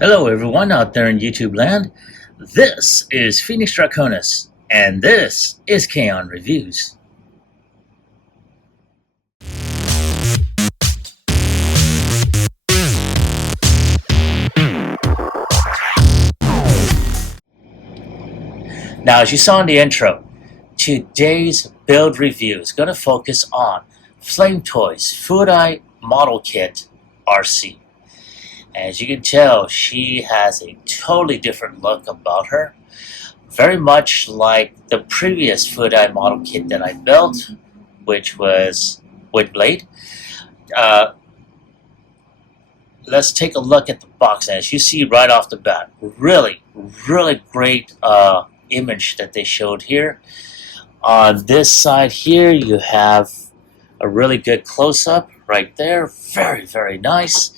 Hello everyone out there in YouTube land. This is Phoenix Draconis, and this is Kaon Reviews. Now, as you saw in the intro, today's build review is going to focus on Flame Toys Furai Model Kit Arcee. As you can tell, she has a totally different look about her. Very much like the previous Furai model kit that I built, which was Windblade. Let's take a look at the box. As you see right off the bat, really great image that they showed here. On this side here, you have a really good close-up right there. Very nice.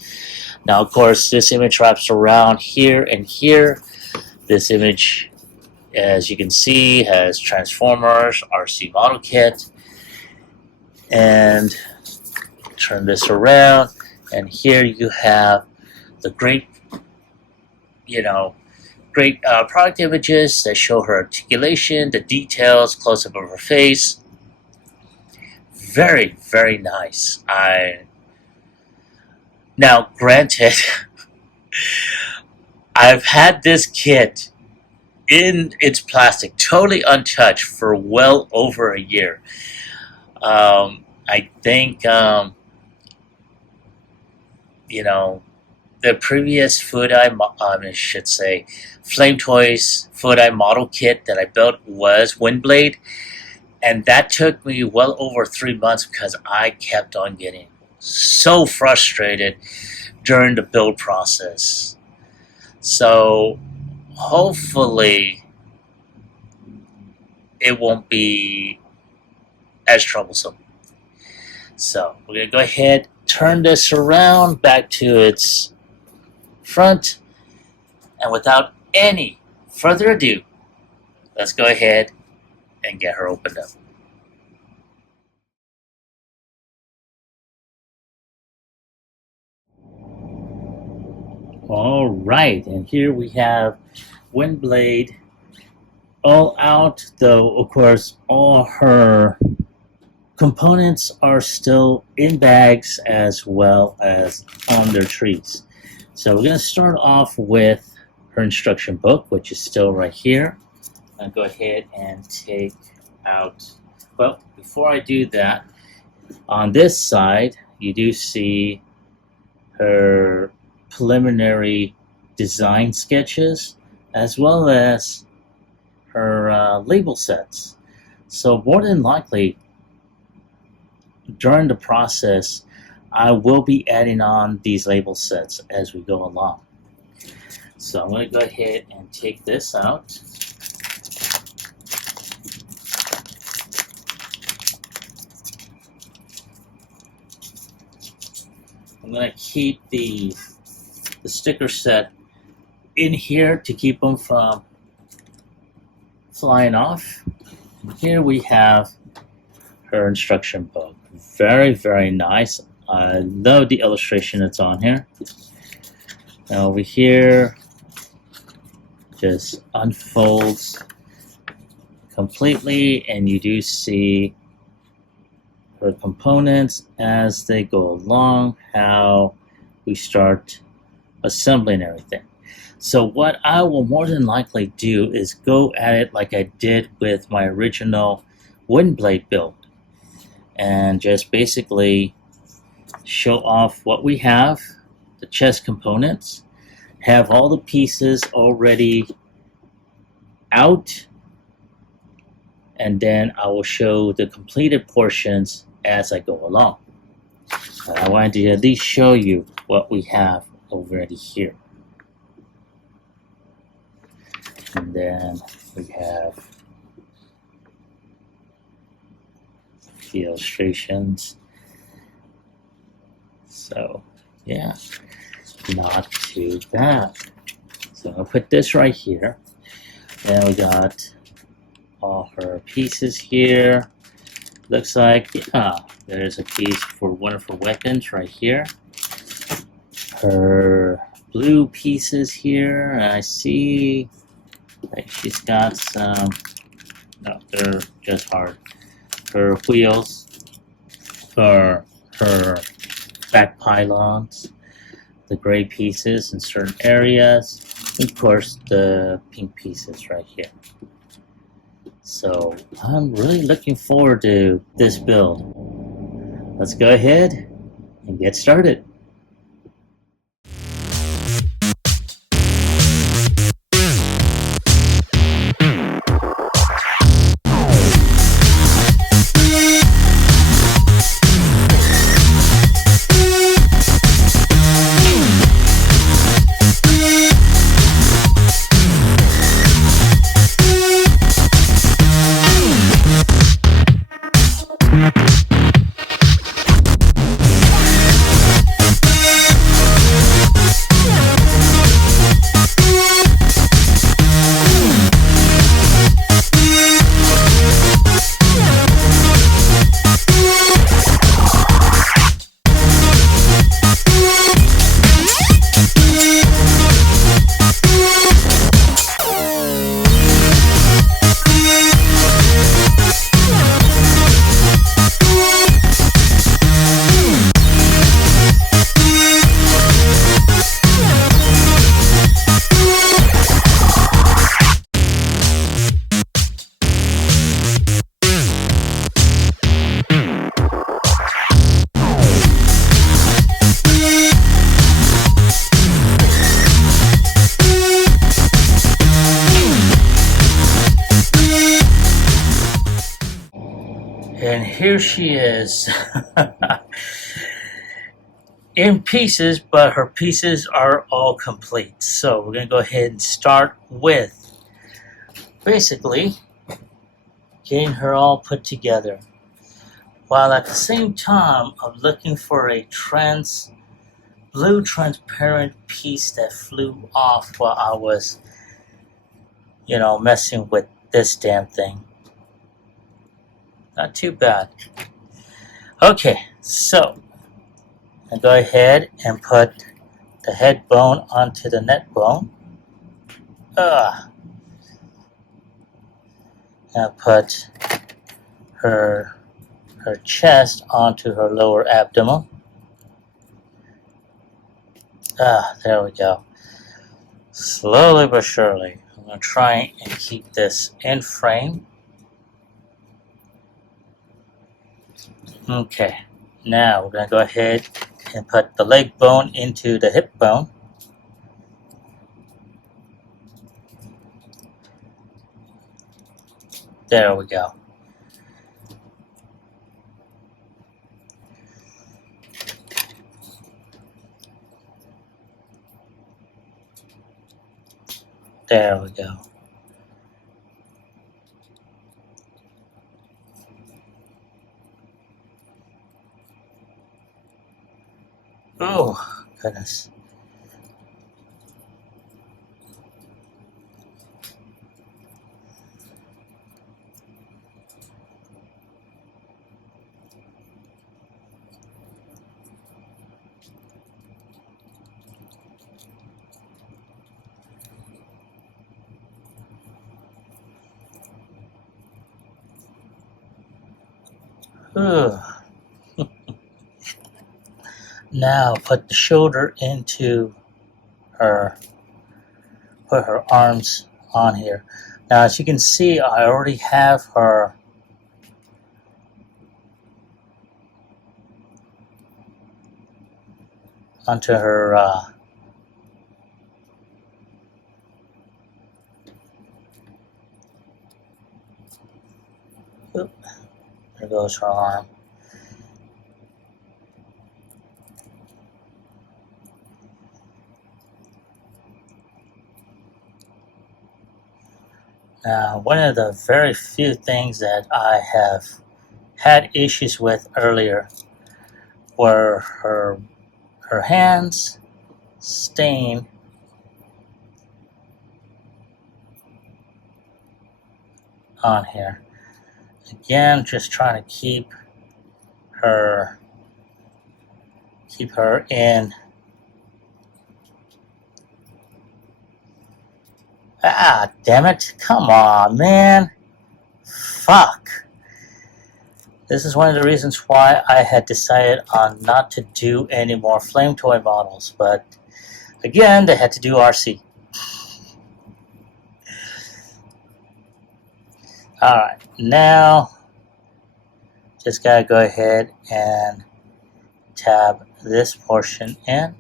Now, of course, this image wraps around here and here. This image, as you can see, has Transformers, Arcee model kit. And turn this around, and here you have the great product images that show her articulation, the details, close-up of her face. Very nice. Now, granted, I've had this kit in its plastic, totally untouched, for well over a year. I think, the previous Flame Toys Furai model kit that I built was Windblade, and that took me well over 3 months because I kept on getting so frustrated during the build process. So hopefully it won't be as troublesome. So we're going to go ahead, turn this around back to its front, and without any further ado, let's go ahead and get her opened up. Alright, and here we have Windblade all out, though of course all her components are still in bags as well as on their trees. So we're going to start off with her instruction book, which is still right here. I'll go ahead and take out, well, before I do that, on this side you do see her preliminary design sketches as well as her label sets. So more than likely during the process I will be adding on these label sets as we go along. So I'm going to go ahead and take this out. I'm going to keep the sticker set in here to keep them from flying off. And here we have her instruction book. Very nice. I love the illustration that's on here. Now over here, just unfolds completely, and you do see her components as they go along, how we start assembling everything. So what I will more than likely do is go at it like I did with my original Windblade build, and just basically show off what we have, the chest components, have all the pieces already out, and then I will show the completed portions as I go along. I wanted to at least show you what we have already here. And then we have the illustrations. So yeah, not too bad. So I'll put this right here. And we got all her pieces here. Looks like, yeah, there's a piece for one of her weapons right here. Her blue pieces here. And I see that she's got some, no, they're just hard. Her wheels for her back pylons, the gray pieces in certain areas, and of course the pink pieces right here. So I'm really looking forward to this build. Let's go ahead and get started. And here she is in pieces, but her pieces are all complete. So we're going to go ahead and start with basically getting her all put together, while at the same time I'm looking for a blue transparent piece that flew off while I was, messing with this damn thing. Not too bad. Okay, so I go ahead and put the head bone onto the neck bone. And put her chest onto her lower abdomen. There we go. Slowly but surely, I'm going to try and keep this in frame. Okay, now we're going to go ahead and put the leg bone into the hip bone. There we go. There we go. Oh, goodness. Now put the shoulder into her, put her arms on here. Now as you can see, I already have her onto her there goes her arm. Now, one of the very few things that I have had issues with earlier were her hands staying on here. Again, just trying to keep her in Ah, damn it. Come on, man. Fuck. This is one of the reasons why I had decided on not to do any more flame toy models, but again, they had to do Arcee. Alright, now just gotta go ahead and tab this portion in.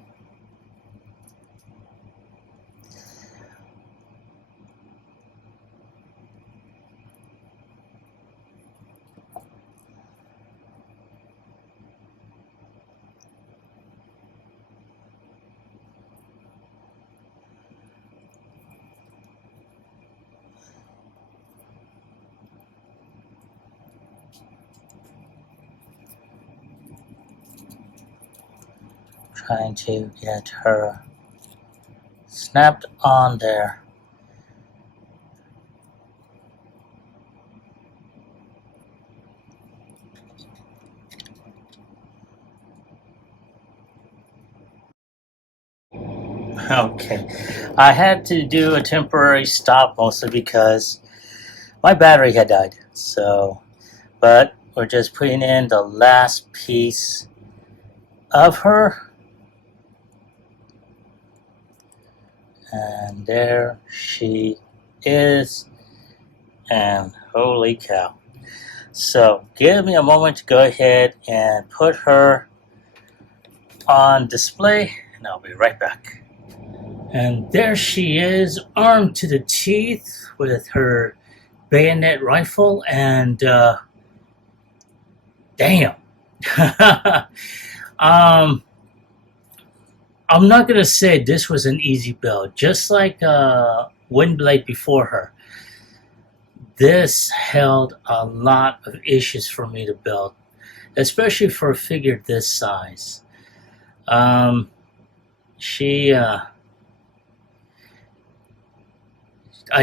Trying to get her snapped on there. Okay, I had to do a temporary stop mostly because my battery had died. So, but we're just putting in the last piece of her. And there she is. And holy cow. So give me a moment to go ahead and put her on display, and I'll be right back. And there she is, armed to the teeth with her bayonet rifle, and damn. I'm not gonna say this was an easy build. Just like Windblade before her, this held a lot of issues for me to build, especially for a figure this size. I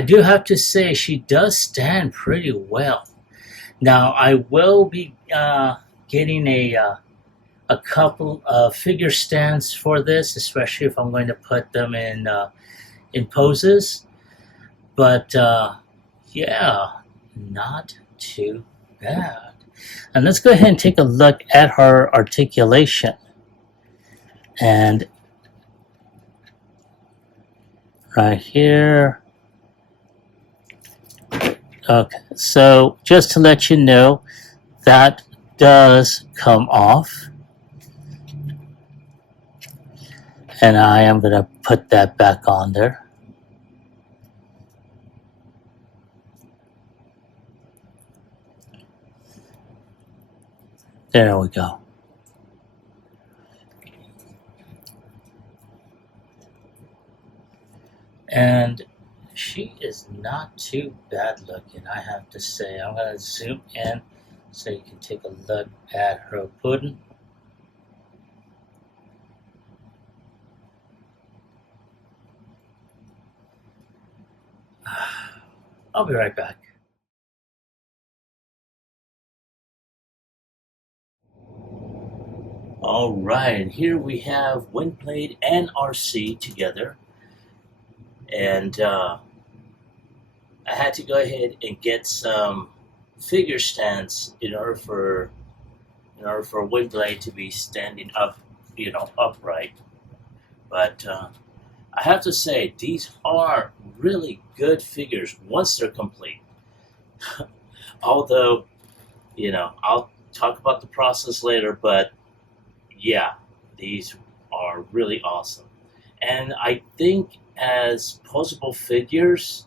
do have to say she does stand pretty well. Now I will be getting a couple of figure stands for this, especially if I'm going to put them in poses. But yeah, not too bad. And let's go ahead and take a look at her articulation. And right here. Okay, so just to let you know, that does come off. And I am going to put that back on there. There we go. And she is not too bad looking, I have to say. I'm going to zoom in so you can take a look at her pudding. I'll be right back. All right, here we have Windblade and Arcee together. And I had to go ahead and get some figure stands in order for Windblade to be standing up, upright. But I have to say, these are really good figures once they're complete. Although, I'll talk about the process later, but yeah, these are really awesome. And I think as posable figures,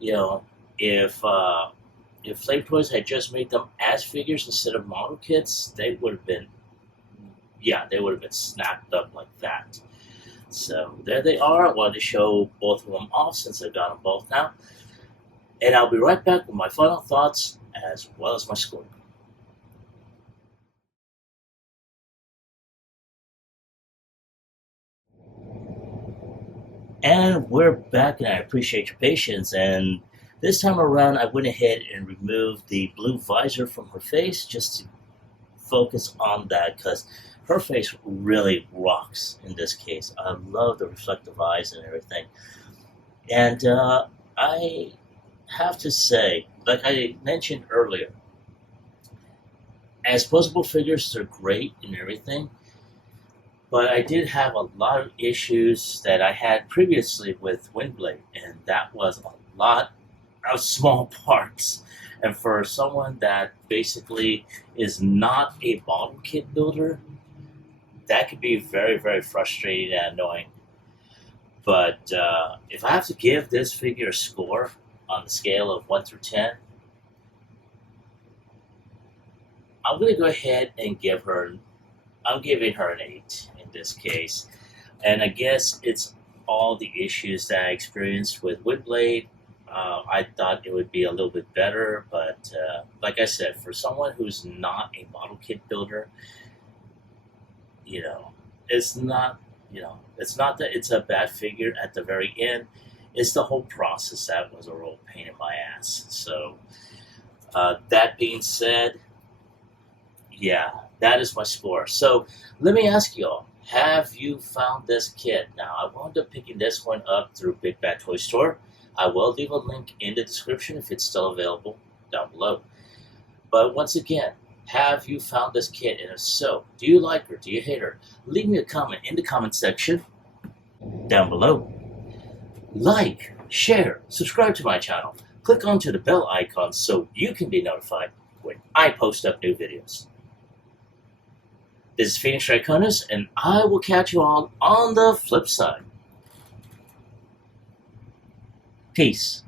if Flame Toys had just made them as figures instead of model kits, they would have been snapped up like that. So there they are. I wanted to show both of them off since I've got them both now. And I'll be right back with my final thoughts as well as my score. And we're back, and I appreciate your patience. And this time around, I went ahead and removed the blue visor from her face just to focus on that, because her face really rocks in this case. I love the reflective eyes and everything. And I have to say, like I mentioned earlier, as posable figures, they're great and everything, but I did have a lot of issues that I had previously with Windblade, and that was a lot of small parts. And for someone that basically is not a bottle kit builder, that could be very, very frustrating and annoying. But if I have to give this figure a score on the scale of 1 through 10, I'm going to go ahead and I'm giving her an 8 in this case. And I guess it's all the issues that I experienced with Woodblade. I thought it would be a little bit better, but like I said, for someone who's not a model kit builder, you know, it's not, it's not that it's a bad figure at the very end. It's the whole process that was a real pain in my ass. So that being said, yeah, that is my score. So let me ask y'all, have you found this kit? Now, I wound up picking this one up through Big Bad Toy Store. I will leave a link in the description if it's still available down below. But once again, have you found this kit? And if so, do you like her? Do you hate her? Leave me a comment in the comment section down below. Like, share, subscribe to my channel. Click onto the bell icon so you can be notified when I post up new videos. This is Phoenix Draconis, and I will catch you all on the flip side. Peace.